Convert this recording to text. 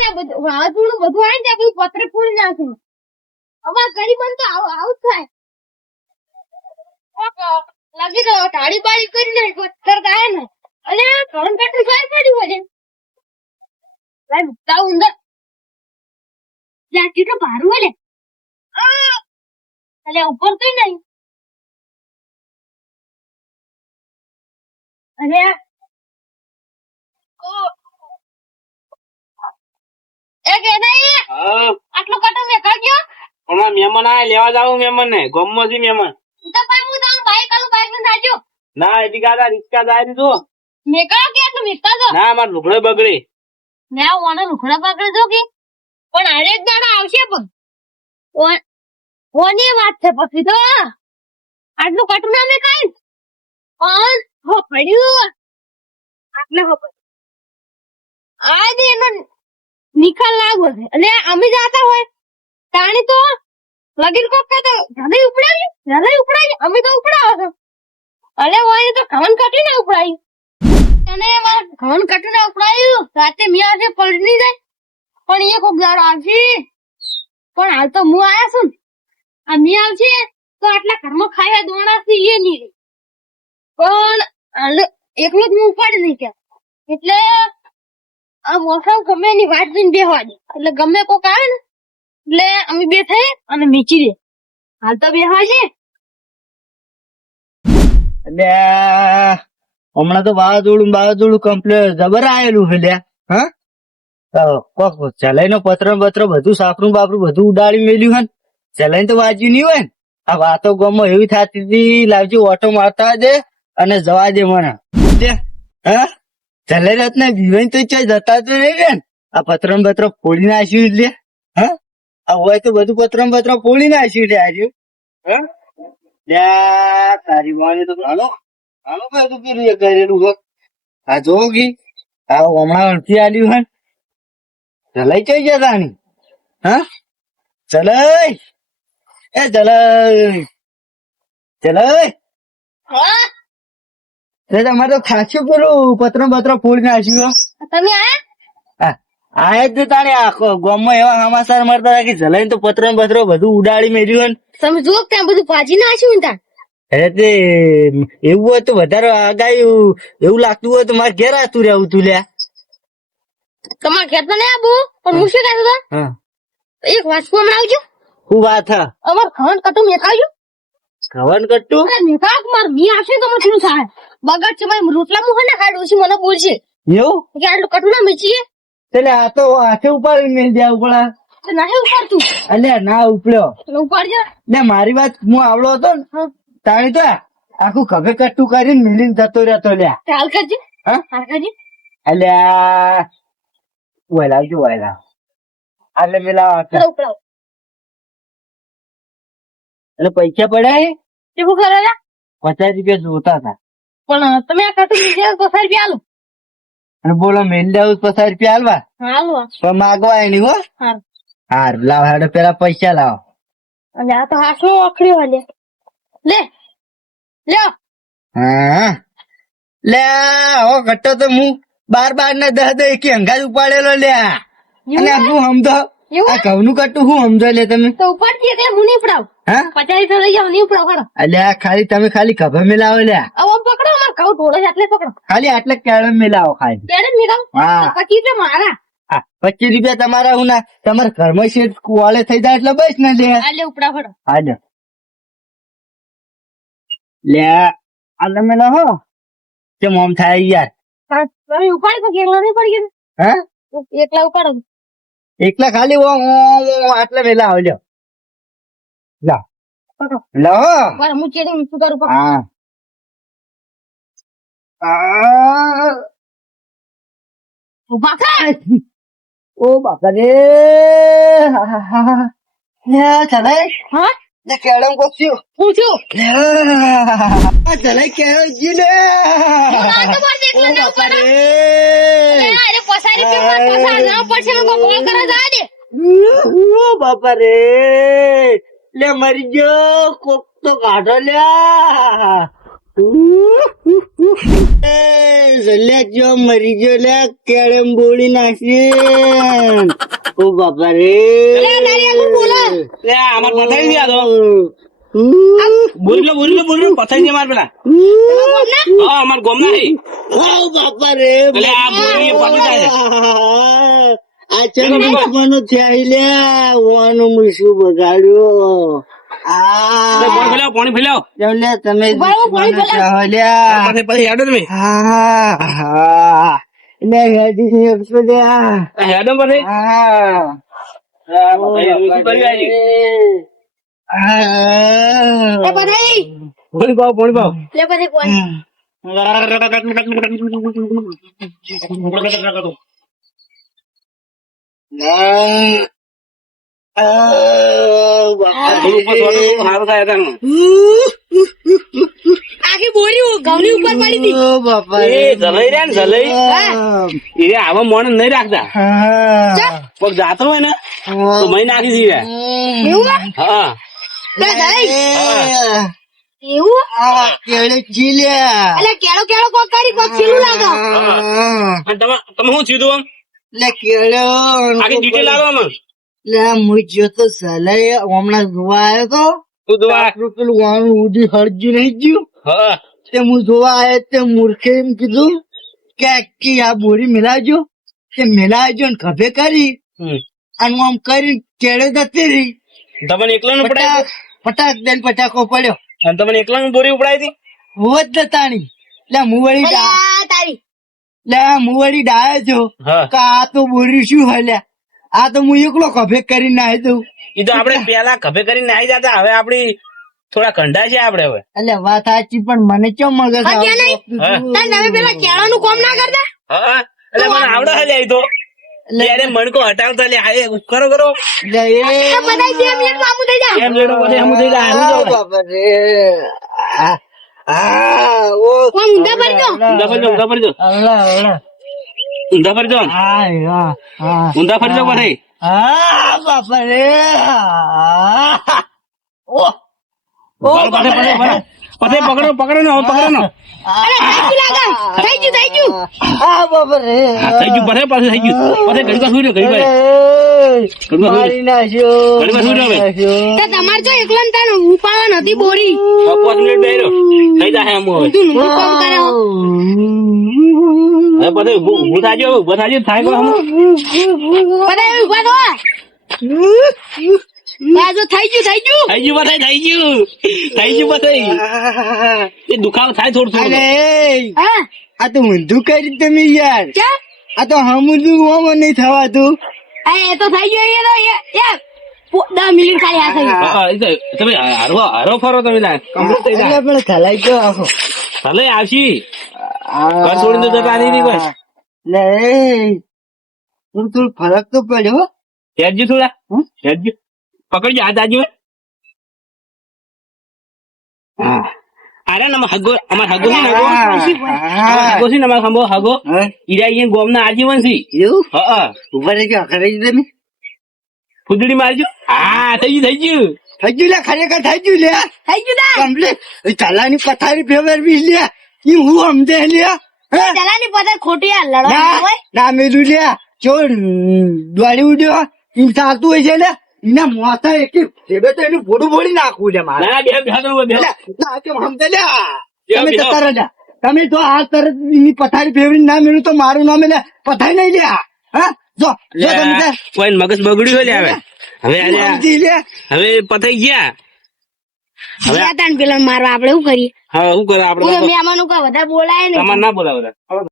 ને બધું વાવાઝોડું બધું આવે ને બધું પતરે ફૂલ નાખે. અમાર ગરીબન તો આવું થાય. લાગી રહ્યો ટાળી બાળી કરીને પથ્થર થાય ને અને ઘણ કાટું ફાય પડ્યું હોય ભાઈ મુક્તા ઉંદર જાતી તો ભારું હોય એટલે ઉપર તો નહીં અરે આટલું કટો મેં કાઢ્યો હમણાં મહેમાન આ લેવા જાવ મહેમાન ને ગમમાંથી મહેમાન તો પણ હું તો બાઈક ને સાચો ના એથી કાકા રિક્ષા જાય દીધું મેકા કે આટલું મેકા જો ના માર લુગડે બગડે ના ઓને લુખડા પકડે જો કે પણ આરે એક દાડા આવશે પણ ઓની વાત છે પછી તો આટલું કટું ના મેં કાઈ પણ હો પડ્યું આટલે હો પડ્યું આ દે એનો નિકાલ લાગો છે અને અમે જાતા હોય તાણી તો લગીર કોક કે તો હૃદય ઉપડાવી અમે તો ઉપડાવો છો અરે હોય તો ઘન કટીને ઉપડાવી અને એમાં ઘન કટીને ઉપડાવ્યું રાતે મિયા છે પલટી જાય પણ એ કોક દાડો આવશે પણ હાલ તો હું આયા છું આ મિયા આવશે તો આટલા ઘરમાં ખાયા દોણાથી એ નહીં રહી પણ હાલ એકલો જ હું ઉપાડી નહીં કે એટલે આ મોસમ ગમે એની વાત જોઈને બેહવા દે એટલે ગમે કોક આવે ને એટલે અમે બે થઈ અને મીચી દે હાલ તો બેહવા છે એટલે હમણાં તો વાવાઝોડું કમ્પ્લેટ જબર આયેલું છે લ્યા. હા કોક ચલાઈ નો પત્ર બધું સાપરું બાપરું બધું ઉડાડી મેલ્યું હે ચલાઈ તો વાંચ્યું નહીં હોય ને આ વાતો ગામમાં એવી થતી હતી લાવજો ઓટો મારતા દે અને જવા દે મને હા ચલાઈ રાત ને જીવન તો જતા તો નહીં રે આ પત્ર ફોડી નાખ્યું એટલે હા આ હોય તો બધું પત્ર ફોડી નાખ્યું લે આજુ હા તારી માને તો હાલો બધું પેલું એ કરેલું હોત આ જો ગી આ હમણાં અડધી આલ્યું હે ચલાઈ ચઈ જતાની હા ચલાઈ એ ચલાઈ તમારે તો ખાસું પેલું પત્ર ફોડી નાખ્યું તમે આયા આયા જ તારે આખો ગામમાં એવા સમાચાર મળતા હતા કે જલાઈને તો પત્ર બધું ઉડાડી મેલ્યું તમે જુઓ ત્યાં બધું ભાજી નાખ્યું ને ત્યાં અરે તે એવું હોય તો વધારે આગાયું એવું લાગતું હોય તો મારે ઘેર આવતું રહેવું તું લ્યા તમારા ઘેર તો નહીં આબુ પણ હું શું કહેતો હતો એક વાત હમણાં આવજો શું વાત હા અમાર ખવન કટું મેકાવજો ખવન કટ્ટું મેકાવ માર મી આવશે તો મને શું થાય બગડ છે ભાઈ રોટલા મું ને ખાડું છે મને બોલશે એવું કે આટલું કટું ના મીચીએ એટલે આ તો હાથે ઉપાડી મેળ દે ઉપડા નહીં ઉપાડતું અલ્યા ના ઉપડ્યો ઉપાડજો ને મારી વાત હું આવડો હતો ને તાણી તો આખું ખભે કટ્ટું કરીને મિલીને જતો રહેતો લ્યા હાલ કરજે હા હાલ કરજે અલ્યા વહેલાવજો એટલે પેલા ઉપડાવ એટલે પૈસા પડ્યા તે શું કરે ₹50 જોતા હતા પણ તમે આ કટું મીચે તો ₹50 આલો અને બોલો મેલ દેવું ₹50 હાલવા હાલો પણ માગવા એની હો હાર લાવ હેડો પેલા પૈસા લાવો અને આ તો હાસો અખડ્યો લે લે લ્યો હા લે હો ઘટો તો હું 12 ને 10 એકી અંગાજ ઉપાડેલો લ્યા અને હું સમજો આ ઘઉં કટ્ટું હું સમજો લે તમે તો ઉપરથી એટલે હું નહીં પડાવ હા 50 લઈ જાવ નહીં પડાવ ખરો અલ્યા ખાલી તમે ખાલી ખભે મિલાવો લ્યા હવે પકડો માર કહું થોડો એટલે પકડો ખાલી આટલે કેળમ મિલાવો ખાલી ત્યારે મેકાવ હા 25 મારા ₹25 તમારા હું ના તમારા ઘરમાં શેઠ કુવાળે થઈ જાય એટલે બસ ને લે આલે ઉપડા ફડો હાલો લે આ તમે ના હો કેમ આમ થાય યાર તમે ઉપાડી તો એકલા નહીં પડી ગયું હા એકલા ઉપાડો એકલા ખાલી આટલે વેલા આવજો લા પકડો લો મારે હું ચેડી શું કરું પકડો હા ઉભા થા ઓ બાપા રે ચલાય હા ને કેળમ કોસ્યું પૂછ્યું ચલાય કેળમ જી લે બાપા રે અરે પસારી પે મત પસાર ના પડશે મને કોલ કરવા જા દે બાપા રે લે મરી ગયો કોક તો કાઢો લ્યા જલ્યા જો મરી ગયો લે કેળમ બોળી નાખી ઓ બાપા રે લે અમાર પથારી નહીં આતો બોલી લો પથારી નહીં માર પેલા હા અમાર ગોમ ના ઓ બાપા રે એટલે આ બોરી પતી જાય આ ચમ દુશ્મનો થયા લ્યા વાનો મૂછું બગાડ્યો પાણી ફેલાવ લે તમે પાણી ફેલાવ. લ્યા પછી હેડો તમે હા ને હેડી ને લ્યા હેડો પછી હા એ બધાઈ પાણી પાવ લે બધાઈ કોણ સારું થાય તાનું. આખી બોરી ઘઉંની ઉપર પડી હતી એ જલઈ રહ્યા ને જલઈ એ આવા મોણ નહીં રાખતા કોક જાતો હોય ને તો મહી નાખી દીધા એવું હા લે દાઈ એવું એટલે કેળો કેળો કોક કરી કોક ખીલું લાગો અને તમે શું થયું આમ આખી ડિટેલ આવો આમાં હમણાં જોવા આવ્યો તો તું દવા પેલું વાનું ઉડી હળજ્યું નહીં ગયું હા તે હું જોવા આવ્યો તે મૂર્ખે એમ કીધું કે આ બોરી મિલાવજો તે મિલાવજો ને ખભે કરી અને આમ કરી કેળે જતી રહી તમને એકલા નું પડાય પટાક દઈને પટાકો પડ્યો અને તમને એકલા નું બોરી ઉપડાઈ હતી હું જ નતાણી લે મુવડી તારી મુવડી ડાયો છો હા કે આ તો બોરી શું હોય લ્યા આ તો હું એકલો ખભે કરી નાખી દઉં એ તો આપડે પેલા ખભે કરીને નાહી જતા હવે આપડી થોડા કંઢા છે આપડે હવે એટલે વાત સાચી પણ મને ચમ મગજ હત્યા નહીં? તમે પેલા કેળાનું કામ ના કરતા હા એટલે મને આવડે હે જાય તો ત્યારે મણકો હટાવતા લે આ કરો કરો બધાઈ 2 મિનિટ બાબુ થઈ જા એમ લેડો બધે એમ થઈ જાય આવું જો કોણ ઊંધા પડી દો ઊંધા ફરી દો ઊંધા ફરી દો ઊંધા ફરી દો પછી બાપા રે પછી પકડો ને અરે થઈ ગયું બાપા રે થઈ ગયું પછી પાછું થઈ ગયું પછી ઘડી વાર સુઈ રહ્યો મારી નાખ્યો તો તમારે જો એકલો ને તાને ઉપાડવા નથી બોરી 5 મિનિટ બેરો થઈ જાય એમ હવે તું નું કામ કરે હો. હવે પછી ઉભું થાજો થાય કો હમ બધાઈ ઉભા થો આ જો થઈ ગયું થઈ ગયું પછી એ દુખાવો થાય થોડું અરે હા આ તો ઊંધું કરી તમે યાર ચા આ તો હમુદું ઓમ નહીં થવાતું એ તો થઈ ગયું એ તો એ 10 મિનિટ ખાલી આ થઈ હા, એ તો તમે હારો ફરો તમે કમ્પ્લીટ થઈ જાય પણ ખલાઈ ગયો આખો ભલે આવશી ઘર છોડીને તો જતા નહીં કોઈ લે હું થોડું ફરક તો પડ્યો હેડજો થોડા હેડજો પકડજો હાથ આજુ હા અરે અમાર હગો છે ને અમાર હગો ઈરા અહીંયા ગોમ ના આજીવન છે એવું હા ઉભા રહી ગયો ખરી તમે ફૂદડી મારજો હા થઈ ગયું થઈ ગયું લે ખરેખર થઈ ગયું લે થઈ ગયું તા કમ્પ્લીટ ચાલાની પથારી ફેરવી લે ઈ હું સમજે લે ચલાની પતા ખોટી આ લડવા હોય ના મેલું લે ચોર દોડી ઉડ્યો એમ ચાલતું હોય છે ને એના મોથા એક ભેગો તો એનું ભોડું ભોડી નાખવું લે મારે ના બે ના કેમ સમજે લે તમે જતા રહો તમે જો આ તરત એની પથારી ફેરવી ના મેળ્યું તો મારું નામ લે પથારી નહીં લે હા જો તમે કોઈ મગજ બગડ્યું હોય લે હવે લે હવે પતાઈ ગયા હવે તાન પેલા મારવા આપણે શું કરીએ હા શું કરે આપડે મહેમાનો કા વધારે બોલાય ને તમારે ના બોલાવ